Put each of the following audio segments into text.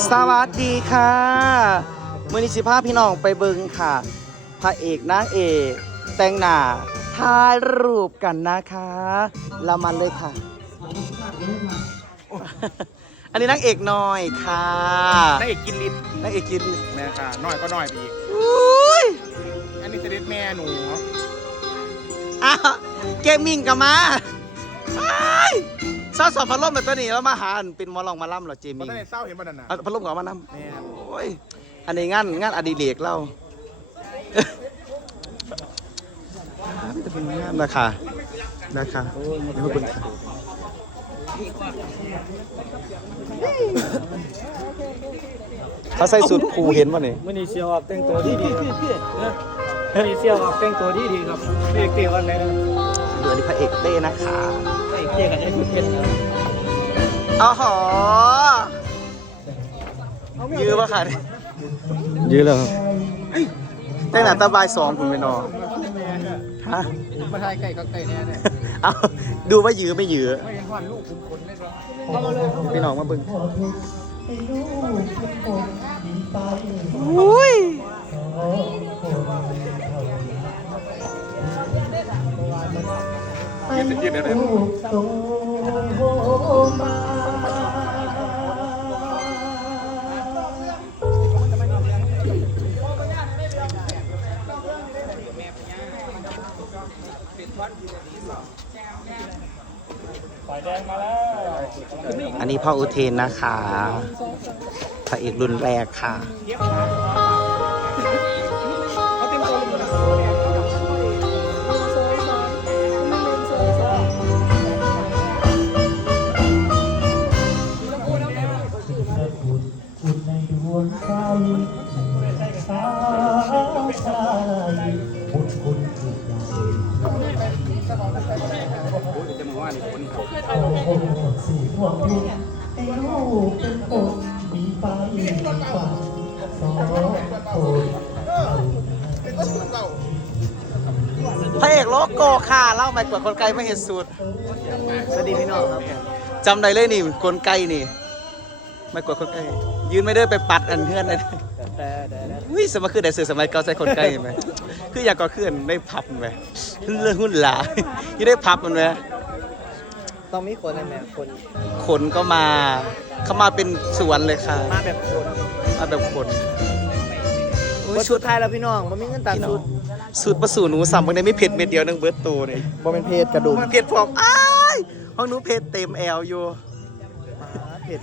สวัสดีค่ะมือนิสิภาพี่น้องไปเบิงค่ะ พระเอกนางเอก แต่งหน้าถ่ายรูปกันนะคะ เรามันเลยค่ะ อันนี้นางเอกน้อยค่ะได้อีกกินลิตรนางเอกกินแม่ค่ะน้อยก็น้อยไปอีกอุ้ยอันนี้เสด็จแม่หนูอ้าวเกมมิ่งกับมาอ้าย ซาสอบพัดลมแบบตัวนี้แล้วมาหาอันเป็นหมอลองหมาล่ำเหรอเจเพมิ่ราะงตั้งแต่เศร้าเห็นบ้านน่ะ เอาพัดลมกับมานำแม่โอ้ย อันนี้งานงานอดิเรกเราไม่จะเป็นงานนะคะนะคะเดี๋ยวมาเบิ่งค่ะเขาใส่สูทครูเห็นป่ะนี่มื่อนี้เชียวออกแต่งตัวดีดีครับมื่อนี้เชียวออกแต่งตัวดีดีครับเอกเตีวันไหนนะเดี๋ยวนี้พระเอกเต้นะคะ เอกเตีกับไอ้คุณเป็นนะอ๋อหอยื้อป่ะค่ะนี่ยืดแล้วครับตั้งแต่ตะบายสองคุณไปนอนฮะมาทายไก่ก็ไก่แน่เนี่ยเอาดูว่ายื้อไม่ยื้อไม่เห็นความลูกคุณคนเลยหรอพี่น้องมาเบิ่งอุ้ย ยืดยืดเดี๋ยวเดี๋ยวฝ่ายแดงมาอันนี้พ่ออุเทนนะคะพระเอกรุ่นแรกค่ะ สีม่วงยุ่งไอ้ลูกเป็นคนมีไปมีฝันสองคนพระเอกโลโก้ค่ะเล่าไปกว่าคนไกลไม่เห็นสูตรสวัสดีพี่น้องครับจำได้เลยนี่คนไกลนี่ไม่กว่าคนไกลยืนไม่ได้ไปปัดอันเพื่อนเลยแต่แต่แต่วิสมัยคือได้สื่อสมัยเก่าใส่คนไกลเห็นไหมคืออยากก็ขึ้นได้พับมันไหมเรื่องหุ้นหลายี่ได้พับมันไหม ต้องมีคนนั่นแหละคนขนก็มาเขามาเป็นสวนเลยค่ะ มาแบบคนมาแบบคนอุ๊ยว่าชุดไทยแล้วพี่น้องมันมีเงินตัดพี่น้อชุงดสูตรประสูหนูสัมบางในไม่เผ็ดเม็ดเดียวนึงเบิร์ตโตเลยบ่เป็นเพศกระดุมมันเผ็ดพร้อมอ้ายห้องหนูเผ็ดเต็มแอลอยู่ เพศ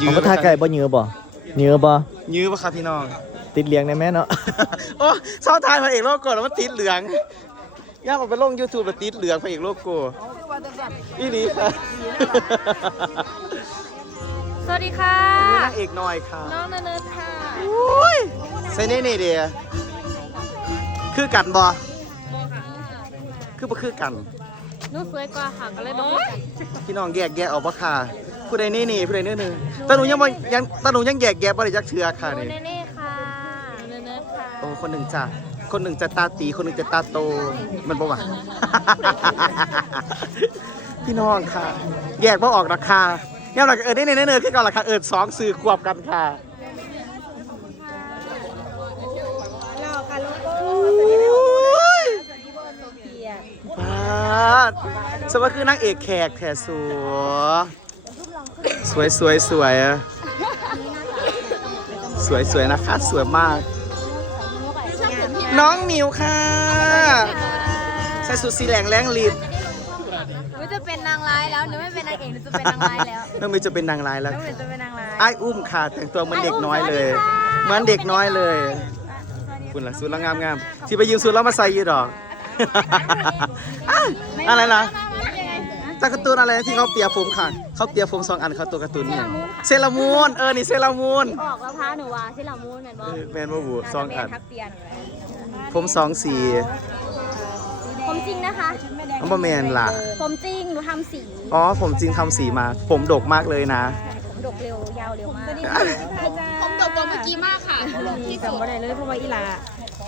ยื้เขาก็ทาไก่บ่เหนือบ่เหนือบ่ยื้อปะครับพี่น้อง ติดเลี้ยงในแม่เนาะ โอ้ชอบทายพระเอกโลโก้แล้วมันติดเหลือง ย่าออกไปลงยูทูบแล้วติดเหลืองพระเอกโลโก้อีหลีค่ะสวัสดีค่ะ นางเอกหน่อยค่ะน้องเนิร์ดค่ะอุ้ยใส่เน่เน่เดียคือกันบ่คือบ่คือกัน หนูสวยกว่าค่ะก็เลยบอกว่าพี่น้องแยกแยะออกบ่ค่ะผู้ใดนี่นี่ผู้ใดนี่นี่แต่หนูยังบ่ยังแต่หนูยังแยกแยะบ่ได้จักเทื่อค่ะหนูนี่ เน่ โอ้คนหนึ่งจ้ะคนหนึ่งจะตาตีคนหนึ่งจะตาโต มันบ่วะ พี่น้องค่ะ แยกบ่ออกราคาเนี่ยหลักเออได้เนเนอคือเก่าราคาเออสองสื่อควบกันค่ะเราค่ะลโก้อุ้ยโซเฟียปาดสมมติคือนางเอกแขกแถสวยสวยสวยสวยอะสวยสวยนะคะ สวยมาก น้องหมิวค่ะ ใส่สุดสีแหลงแรงลีดหนูจะเป็นนางร้ายแล้วหนูไม่เป็นนางเอกหนูจะเป็นนางร้ายแล้วน้องหมิวจะเป็นนางร้ายแล้วน้องหนูจะเป็นนางร้ายไอ้ายอุ้มค่ะแต่งตัวเหมือนเด็กน้อยเลยไอ้อุ้มสวัสดีค่ะเหมือนเด็กน้อยเลยคุณล่ะสุดแล้วงามงามที่ไปยืมสุดแล้วมาใส่อยืดดอกอ้าวอะไรล่ะ จากการ์ตูนอะไรที่เขาเปียกผมค่ะ เขาเปียกผมสองอันเขาตัวการ์ตูนเนี่ยเซรามูนเออนี่เซรามูนออกแล้วพาหนูว่าที่ลามูนเหมือนบอเออแมนบ่บูสองอันทักเปียนผมสองสีผมจริงนะคะน้องบอแมนล่ะ ผมจริงหนูทำสีอ๋อผมจริงทำสีมา ผมดกมากเลยนะผมดกเร็วยาวเร็วมากผมดกกว่าเมื่อกี้มากค่ะจำบ่ได้เลยเพราะว่าอีหลา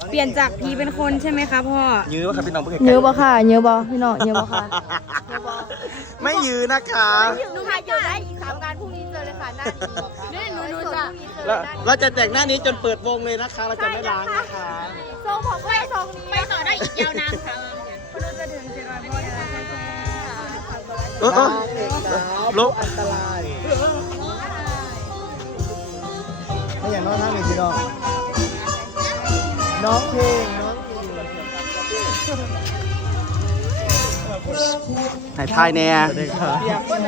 เปลี่ยนจากผีเป็นคนใช่ไหมคะพ่อ ยื้อว่าครับพี่น้องเพื่อนเยอะบ่ค่ะ เยอะบ่พี่น้องเยอะบ่ค่ะไม่ยืนนะคะ หนูค่ะอยู่ได้อีกสามงานพรุ่งนี้เจอเลยค่ะหน้านี้นี่หนูหนูจะแล้วเราจะแต่งหน้านี้จนเปิดวงเลยนะคะ เราจะไม่ล้างนะคะทรงผมก็ทรงนี้ไปต่อได้อีกยาวนานค่ะคนจะถึงเจ็ดร้อยพ่อจะแชร์เออเออลบอันตรายไม่อย่างน้องนั่งนี่พี่น้อง น้องเพลงน้องเพลงถ่ายทายแน่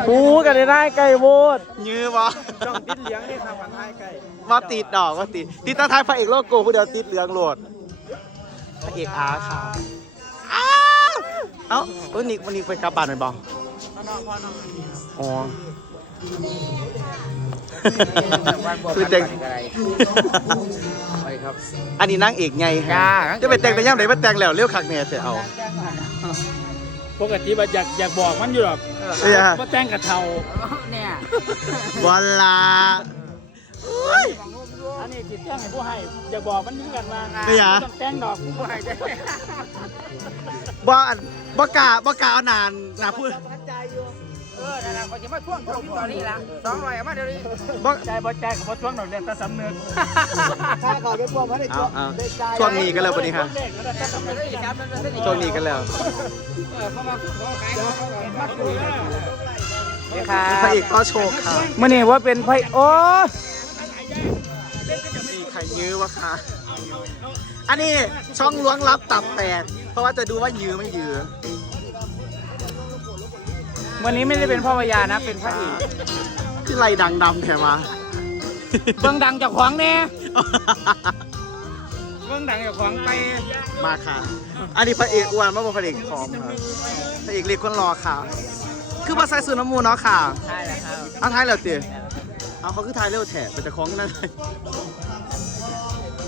หูกันได้ไก่โวดยื้อบ่จ้องติดเลี้ยงได้ทำกันให้ไก่ว่าติดดอกว่าติดติดตาทายพระเอกโลโก้ผู้เดียวติดเหลืองโหลดพระเอกอาร์ค่ะอ้าวเอ้าเออนิกวันนี้ไปกลับบ้านหน่อยบ่อ๋อคือแต่งไป ครับ อันนี้นางเอกไงจ้า จะไปแต่งแต่ย่ำไหนมาแต่งแล้วเรียวคักเนี่ยเสียเอาปกติว่าอยากอยากบอกมันอยู่หรอกเอ้ยว่าแต่งกับเทาบอลลาโอ้ยอันนี้ติดแจ้งให้ผู้ให้อยากบอกมันนี่กันว่าไม่อยากต้องแต่งดอกผู้ให้ได้บอลบอกล้าบอกล้าเอานานนะพูดเออนั่นน่ะเขาจะมาท่วงท่วงที่ตอนนี้ละสองร้อยมาเดี๋ยวนี้บอกใจบ่ใจกับบ่ช่วงดอกเรียนแต่สำนึกถ้าเขาไปท่วงมาได้เอาเอาช่วงนี้กันแล้วปะนี้ค่ะเด็กก็ได้แต่สำนึกช่วงนี้กันแล้วมาคุยนะพระเอกก็โชว์ค่ะมื่อนี้ว่าเป็นไพ่โอ้มีใครยื้อวะคะอันนี้ช่องล้วงลับตับแตกเพราะว่าจะดูว่ายื้อไม่ยื้อ วันนี้ไม่ได้เป็นพ่อพญานะ เป็นพระเอกที่ไรดังดำแถมมา เบื้องดังจากขวางแน่เบื้องดังจากขวางไปมาค่ะ อันนี้พระเอกอ้วนมากกว่าพระเอกผอมค่ะพระเอกเล็กคนรอค่ะ คือมาใส่สูทน้ำมูลเนาะค่ะ ใช่แล้วครับเอาท้ายแล้วตีเอาเขาคือท้ายเร็วแถะเป็นจะคล้องนั่น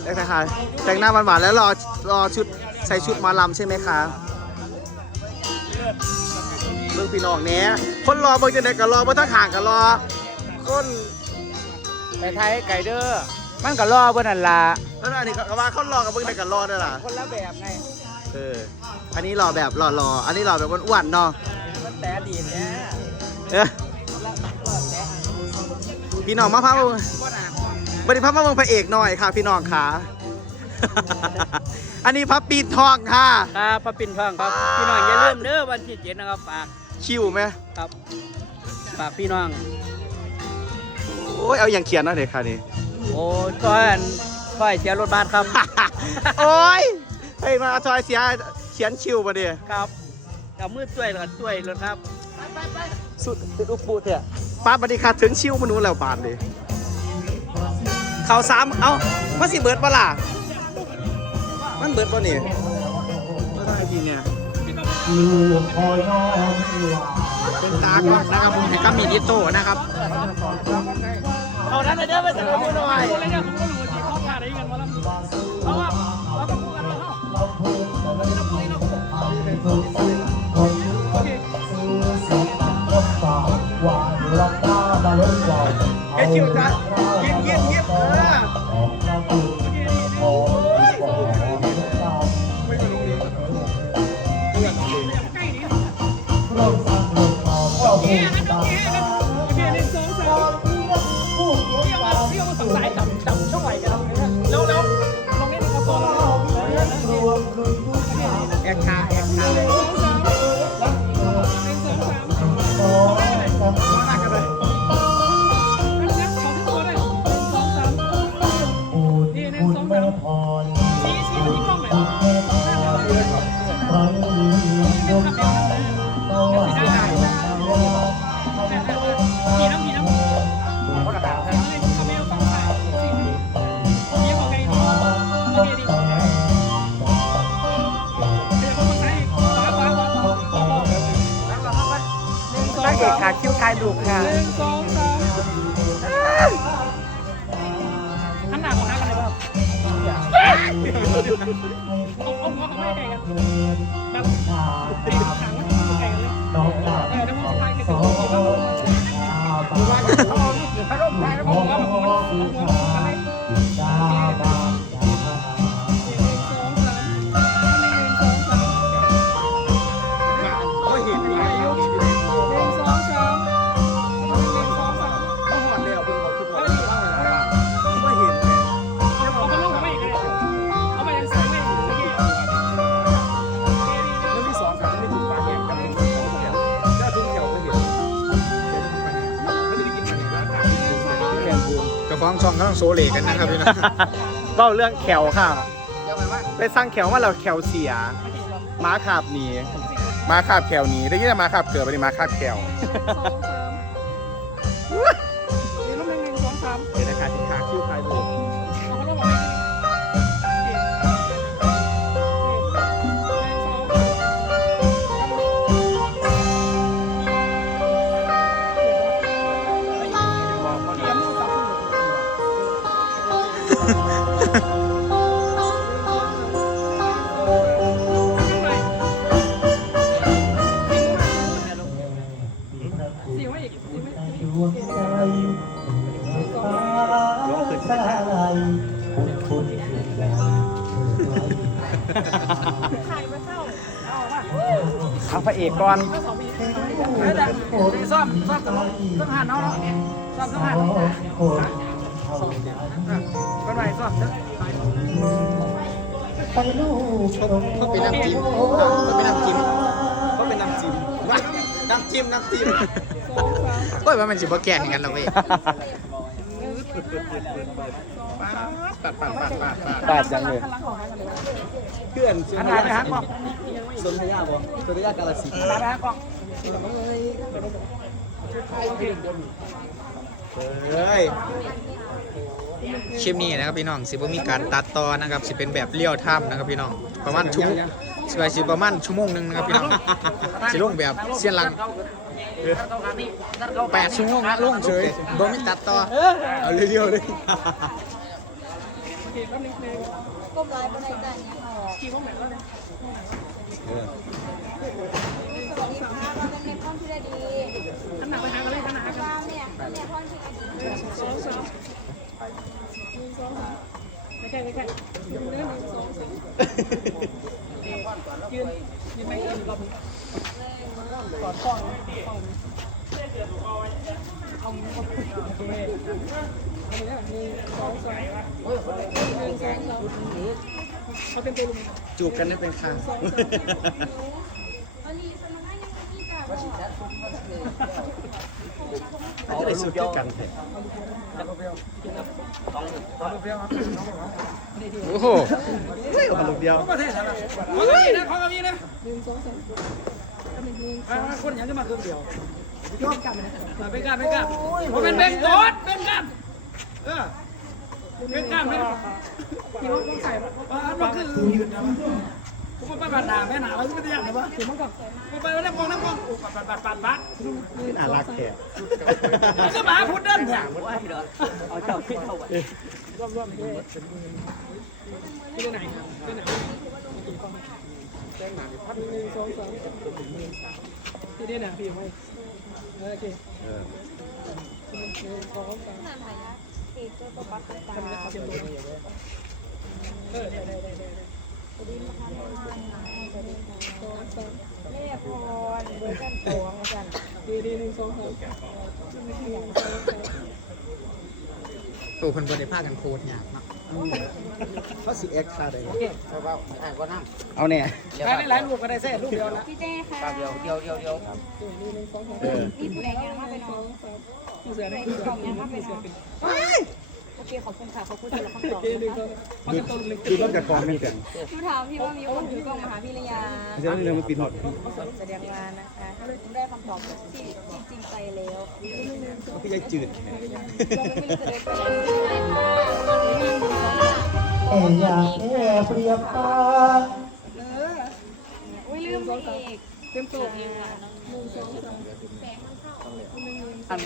ได้ไหมคะแต่งหน้าหวานๆแล้วรอรอชุดใส่ชุดหมาลำใช่ไหมคะเบิ่ งพี่น้องเนี้ยคนรอเบิ่งจะไหนก็รอเบิ่งทั้งห่างก็รอ คนไปไทยไก่เด้อมันก็รอเบิ่นนั่นล่ะแล้วอันนี้ก็ว่าเขารอกับเบิ่งได้ก็รอได้ล่ะคนละแบบไงเอออันนี้รอแบบรอๆอันนี้รอแบบอ้วนๆเนาะมันแต่ดีเนี่ยเออพี่น้องมาพามาเบิ่งบริพามาเบิ่งพระเอกหน่อยค่ะ พี่น้องค่ะอันนี้พระปีนทองค่ะ ครับพระปิ่นทองครับ พี่น้องอย่าลืมเด้อวันที่เจ็ดนะครับฝาก คิวไหมครับฝากพี่น้องโอ้ยเอาอย่างเขียนหนะเด็กค่ะนี่โอ้ยก้อนก้อยเสียรถบัสครับ โอ้ยเฮ้ยมาเอาซอยเสียเขียนคิวมาดิครับกับมือช่วยแล้วก็ช่วยรถครับสุดติดอุปุเถอะป้าบันดีค่ะถึงชิวมนุษย์แล้วบานเลยเขาสามเอ้ามันสิเบิร์ดปะล่ะมันเบิร์ดปะนี่ก็ได้ทีเนี่ย ลูกคอยน้องหลาเป็นตากล้องนะครับผมก็มีดิโต้นะครับเอาท่านเด้อไปจับมือหน่อยแล้วเนี่ยผมก็รู้ว่าที่เขาพาได้เงินมาแล้วเพราะว่าเราต้องพูดกันแล้วหวานลับตาบาลงก่อนเอ้ยชิวจ้ะ Oh, my God. ของช่องกำลังโซเลกันนะครับพี่น้องเล่าเรื่องแขวค่ะ เดี๋ยวไปว่าไปสร้างแขวมาแล้วแขวเสียหม้าขาบหนีมาคาบแขวหนี้ได้ยินแต่มาคาบเกิดไปนี่มาคาบแขวนี่ ระเอกก่อนเฮ้ยแต่นี่ซ่อมซ่อมตลกต้องหันเอาเนาะซ่อมต้องหันคนเท่านั้นก็ไหนซ่อมเด้อไปลูกตรงเขาเป็นน้ำจิ้มเขาเป็นน้ำจิ้มก็เป็นน้ำจิ้มว้าน้ำจิ้มน้ำจิ้มโอ้ยว่ามันสิบ่แก่งกันแล้วเว้ย ปัดปัดปัดปัดปัดปาดจังเลยเพื่อนเชื่อนไหหมน้าไปหากองสนธยาบ่สนธยากาลสินธุ์หันหน้าไปหากล้องเฮ้ยคลิปนี้นะครับพี่น้องสิบ่มีการตัดต่อนะครับสิเป็นแบบเลี้ยวถ้ำนะครับพี่น้องประมาณชั่วโมงสิไปสิประมาณชั่วโมงหนึงนะครับพี่น้องสิลงแบบเสียนหลังแปดชั่วโมงนะลงเฉยบ่มีตัดต่อเอาเรียวๆเลย ก้มร้อยบนไดจานเนี่ยค่ะกี่ห้องแม่แล้วเนี่ยสวัสดีค่ะเราเป็นเมคอนที่ได้ดีขนาดไปหากันเลยขนาดกันว้าวเนี่ยเมคอนที่ได้ดีสองสามหนึ่งสองสามไม่ใช่ไม่ใช่หนึ่งหนึ่งสองสามยืนยืนไม่ยืนรอบกอดข้องเอาเอาไปเอาไป เขาเป็นตัวลุงจูบกันได้เป็นครั้งอันนี้สนุกมากยังไงพี่จ๋าบอกอาจะได้สูดด้วยกันเถอโอ้โหเฮ้ยเอาลูกเดียวประเทศอะไรขอกระบี่นะขอกระบี่นะหนึ่งสองสามคนยังจะมาเครื่องเดียวเป็นกันเป็นกันเป็นกันผมเป็นเบงโต๊ดเป็นกัน เออเป็นกันเป็นพี่น้องต้องใส่อ่ามันคือผมไปบัดหนาแม่หนาไว้ไม่ได้ยังหรือวะถือมันก่อนผมไปน้ำกองน้ำกองปัดปัดปัดปัดปัดนี่น่ารักแท้มันก็หมาพุดเดิ้ลเนี่ยเอาเจ้าขึ้นเข้าไปรวมรวมด้วยไปไหนไปไหนแจ้งหนาพันหนึ่งสองสามพี่ได้หนาพี่ไหมโอเคหนึ่งสอ งสามขนาดไหนนะเอกก็ปักตาเออได้ได้ได้ได้แม่พรเวอร์ชันสองอาจารย์ดีดีหนึ่งสองสามตัวเพิ่นบ่ได้พากันโคตรยากเนาะเขาสิแอคท่าใดโอเคเบาๆอ่าก็นั่งเอาเนี่ยได้หลายลูกก็ได้เส้นลูกเดียวนะพี่เจ้ค่ะเดียวเดียวเดียวเดียวดีหนึ่งสองสามนี่ผู้ใดยังมาไปน้อง เสือได้ผู้เสือเป็นผู้เสือเป็นโอเคขอบคุณค่ะขอบคุณสำหรับคำตอบเกหนึ่งสองเขาจะต้นเล็กคือรถกับกองไม่เกินพี่ถามพี่ว่ามีคนถือกล้องมาหาพี่หรือยังไม่ใช่เรื่องมันปีนหอดแสดงว่านนะคะได้คำตอบที่จริงใจแล้วมันก็ยังจืดเราไม่รู้จะได้ไปไหนแค่อยากแค่เปรียบตาอุ้ยลืมอีกเต็มตัวอัน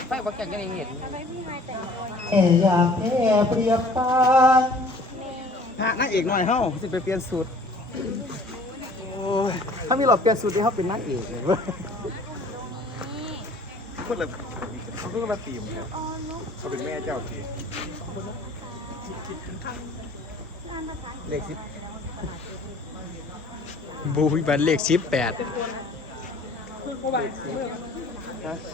ไฟบักแกงกันเองเห็นทำไมพี่มาแต่งตัวอย่างแค่อยากแค่เปรียบตาแม่ฮะนางเอกหน่อยเฮ้าสิไปเปลี่ยนสูตรโอ้ยถ้ามีหลอดเปลี่ยนสูตรที่เขาเป็นนางเอกเลยเว้ยนี่พูดเลยเขาเพิ่งมาตีมเนี่ยอ๋อลูกเขาเป็นแม่เจ้าทีงานภาษาเลขสิบบูยบันเลข18คือเขาไป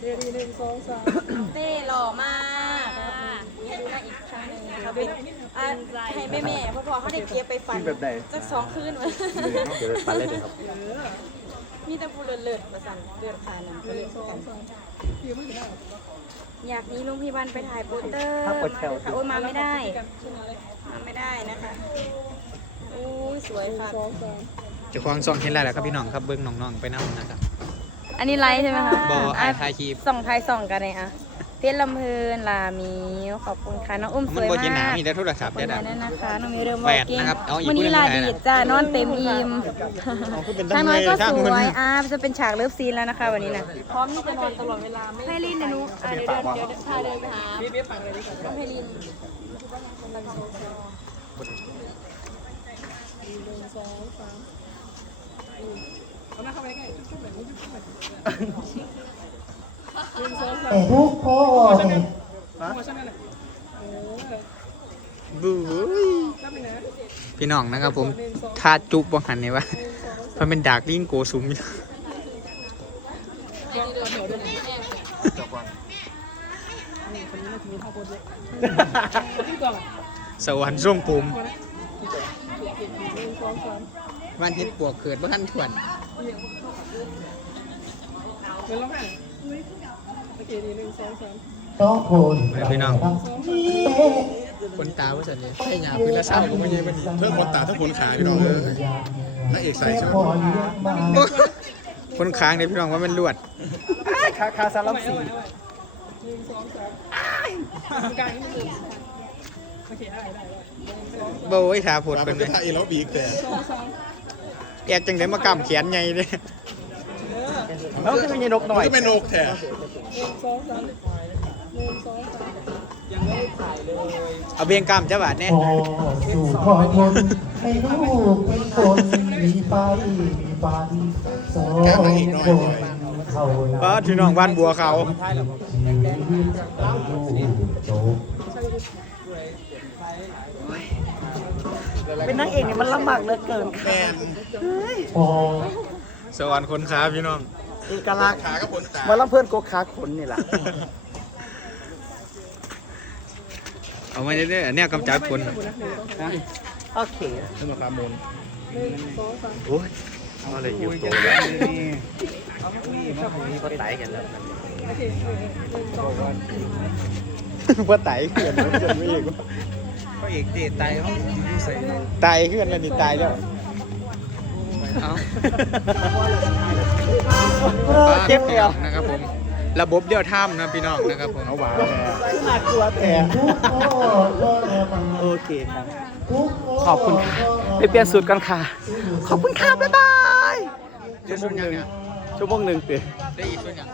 เมื่อเดีหนึ่งสองสามเต้หล่อมากนี่ดูหน้าอีกครั้งหนึ่งเขาเป็นอะให้แม่แม่ๆพ่อพ่อเขาได้เก็บไปฝันแบบใดสักสองคืนวะเดี๋ยวปันเลยเดี๋ยวครับมีแต่ผู้เลิศๆประสันเลือดขานั่นก็เลยกันอยากนี้ลุงพี่บันไปถ่ายโปสเตอร์มาค่ะโอ้ยมาไม่ได้ มาไม่ได้นะคะโอ้ยสวยค่ะเจะควงซองเห็นแล้วแหละครับพี่น้องครับเบิ้งน้องๆไปนั่นะครับอันนี้ไลฟ์ใช่ไหมคะบอไอายทายคลิปส่องไทยส่องกันเลยอะเพชรลำเพลินลามิวขอบคุณค่ะน้องอุ้มสมันวยบอมากกินหนามีแต่โทรศัพท์คเดี๋ยนวไทนะยนั่นนะคะน้องมิวเริ่มแปบอกดเก่งนะครับเอาอีกวันนี้คนหนึ่งลาใครดีนะจ้านอนเต็มอิ่มคือเป็นทางน้อยก็ทางสมือวยอะจะเป็นฉากเลิฟซีนแล้วนะคะวันนี้นะพร้อมที่จะนอนตลอดเวลาไม่ให้ลินนะนุอะเดี๋ยวเดินเดี๋ยวพาเดินไปหาพี่เบี้ยปังเลยดีกว่าน้องให้ลินเอาหน้าเข้าไปใกล้จุ๊บแบบนี้จุ๊บแบบแต่ทุกคนมาชั้นนั่นแหละเออบู๊ยพี่น้องนะครับผมทาจุบบังหันเนี่ยวะมันเป็นดากลิงโกสุมอยู่สวรรค์ส่งผม วันเฮ็ดปวกเกิดบ้านถวนเงินร้องไห้โอเคดีหนึ่งสองสามต้องคนพี่น้องคนตาว่าสันเลยให้หยาพื้นละเศร้าก็ไม่ใช่มันเพิ่มคนตาทั้งคนขาพี่น้องเออนักเอกใส่ชุดคนค้างเนี่ยพี่น้องว่ามันลวดคาคาซาลัมสีหนึ่งสองสามกลางนี่มันโอเคได้ได้ได้โบยขาผดตาเป็เป็นนเลยท่าเอแล้วบีกแต่สองสอง แอกจังไดมากำแขนไงเนี่ยแล้วจะมีนกหน่อยก็เป็นโนกแท้หนึ่งสองสามหนึ่งสองสามเอาเบียงกล้ามจ้าบาทเนี่ยพอสู่ขอคนให้ลูกเป็นคนมีไปมีปันสองคนเขาป้าพี่น้องบ้านบัวเขา เป็นนางเอกเนี่ยมันลำบากเหลือเกินแมนพอสวรรค์คนค้าพี่น้องเอกลักษณ์ขาก็คนตามาลำเพื่อนโกคาขนนี่แหละเอามาเรื่อยๆอันเนี้ยกำจัดคนโอเคขึ้นมาคามูลหนึ่งสองสามโอ้ยอะไรอยู่ตัวแล้วนี่มีคนไต่กันแล้วโอเคหนึ่งสองสามว่าไตเขื่อนแล้วเขื่อนไม่อีก พระเอกเจตายเขาอยู่ใส่ตายเขื่อนแล้วนี่ตายแล้วเอาเจ็บเดียวนะครับผม ระบบเดียวถ้ำนะพี่น้องนะครับผมเอาหวานน่ากลัวแต่ทุกข้อก็ระมังโอเคครับทุกขอบคุณค่ะไปเปลี่ยนสูตรกันค่ะ ขอบคุณค่ะ บ๊ายบายเดี๋ยวช่วงยังเนี่ยชั่วโมงหนึ่งเตะได้อีกช่วงยัง